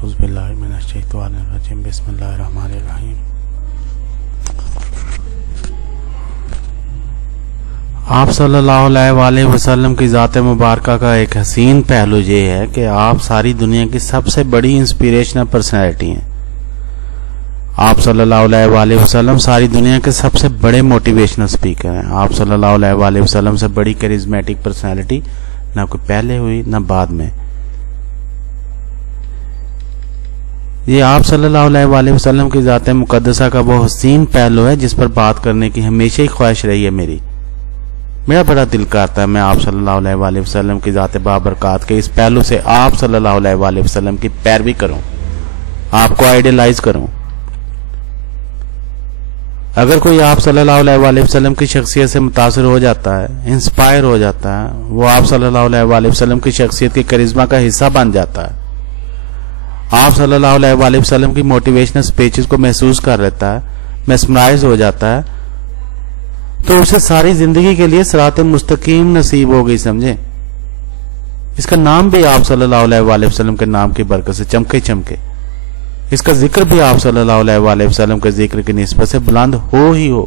اعوذ باللہ من الشیطان الرجیم بسم اللہ الرحمن الرحیم۔ آپ صلی اللہ علیہ وآلہ وسلم کی ذات مبارکہ کا ایک حسین پہلو یہ ہے کہ آپ ساری دنیا کی سب سے بڑی انسپیریشنل پرسنالٹی ہیں۔ آپ صلی اللہ علیہ وآلہ وسلم ساری دنیا کے سب سے بڑے موٹیویشنل سپیکر ہیں۔ آپ صلی اللہ علیہ وآلہ وسلم سے بڑی کیریزمیٹک پرسنالٹی نہ کوئی پہلے ہوئی نہ بعد میں۔ یہ آپ صلی اللہ علیہ وآلہ وسلم کی ذات مقدسہ کا وہ حسین پہلو ہے جس پر بات کرنے کی ہمیشہ ہی خواہش رہی ہے میرا بڑا دل کرتا ہے میں آپ صلی اللہ علیہ وآلہ وسلم کی ذات بابرکات کے اس پہلو سے آپ صلی اللہ علیہ وآلہ وسلم کی پیروی کروں، آپ کو آئیڈیلائز کروں۔ اگر کوئی آپ صلی اللہ علیہ وآلہ وسلم کی شخصیت سے متاثر ہو جاتا ہے، انسپائر ہو جاتا ہے، وہ آپ صلی اللہ علیہ وآلہ وسلم کی شخصیت کے کرزمہ کا حصہ بن جاتا ہے، آپ صلی اللہ علیہ وآلہ وسلم کی موٹیویشنل سپیچز کو محسوس کر لیتا ہے، میسمرائز ہو جاتا ہے، تو اسے ساری زندگی کے لیے صراط مستقیم نصیب ہو گئی، سمجھیں۔ اس کا نام بھی آپ صلی اللہ علیہ وآلہ وسلم کے نام کی برکت سے چمکے، اس کا ذکر بھی آپ صلی اللہ علیہ وآلہ وسلم کے ذکر کی نسبت سے بلند ہو ہی ہو۔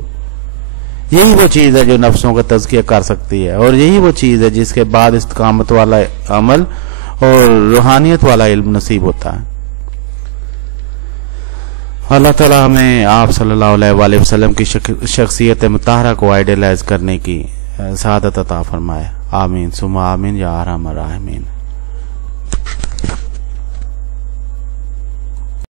یہی وہ چیز ہے جو نفسوں کا تزکیہ کر سکتی ہے، اور یہی وہ چیز ہے جس کے بعد استقامت والا عمل اور روحانیت والا علم نصیب ہوتا ہے۔ اللہ تعالیٰ ہمیں آپ صلی اللہ علیہ وآلہ وسلم کی شخصیت مطہرہ کو آئیڈیلائز کرنے کی سعادت عطا فرمائے۔ آمین ثم آمین یا ارحم الراحمین۔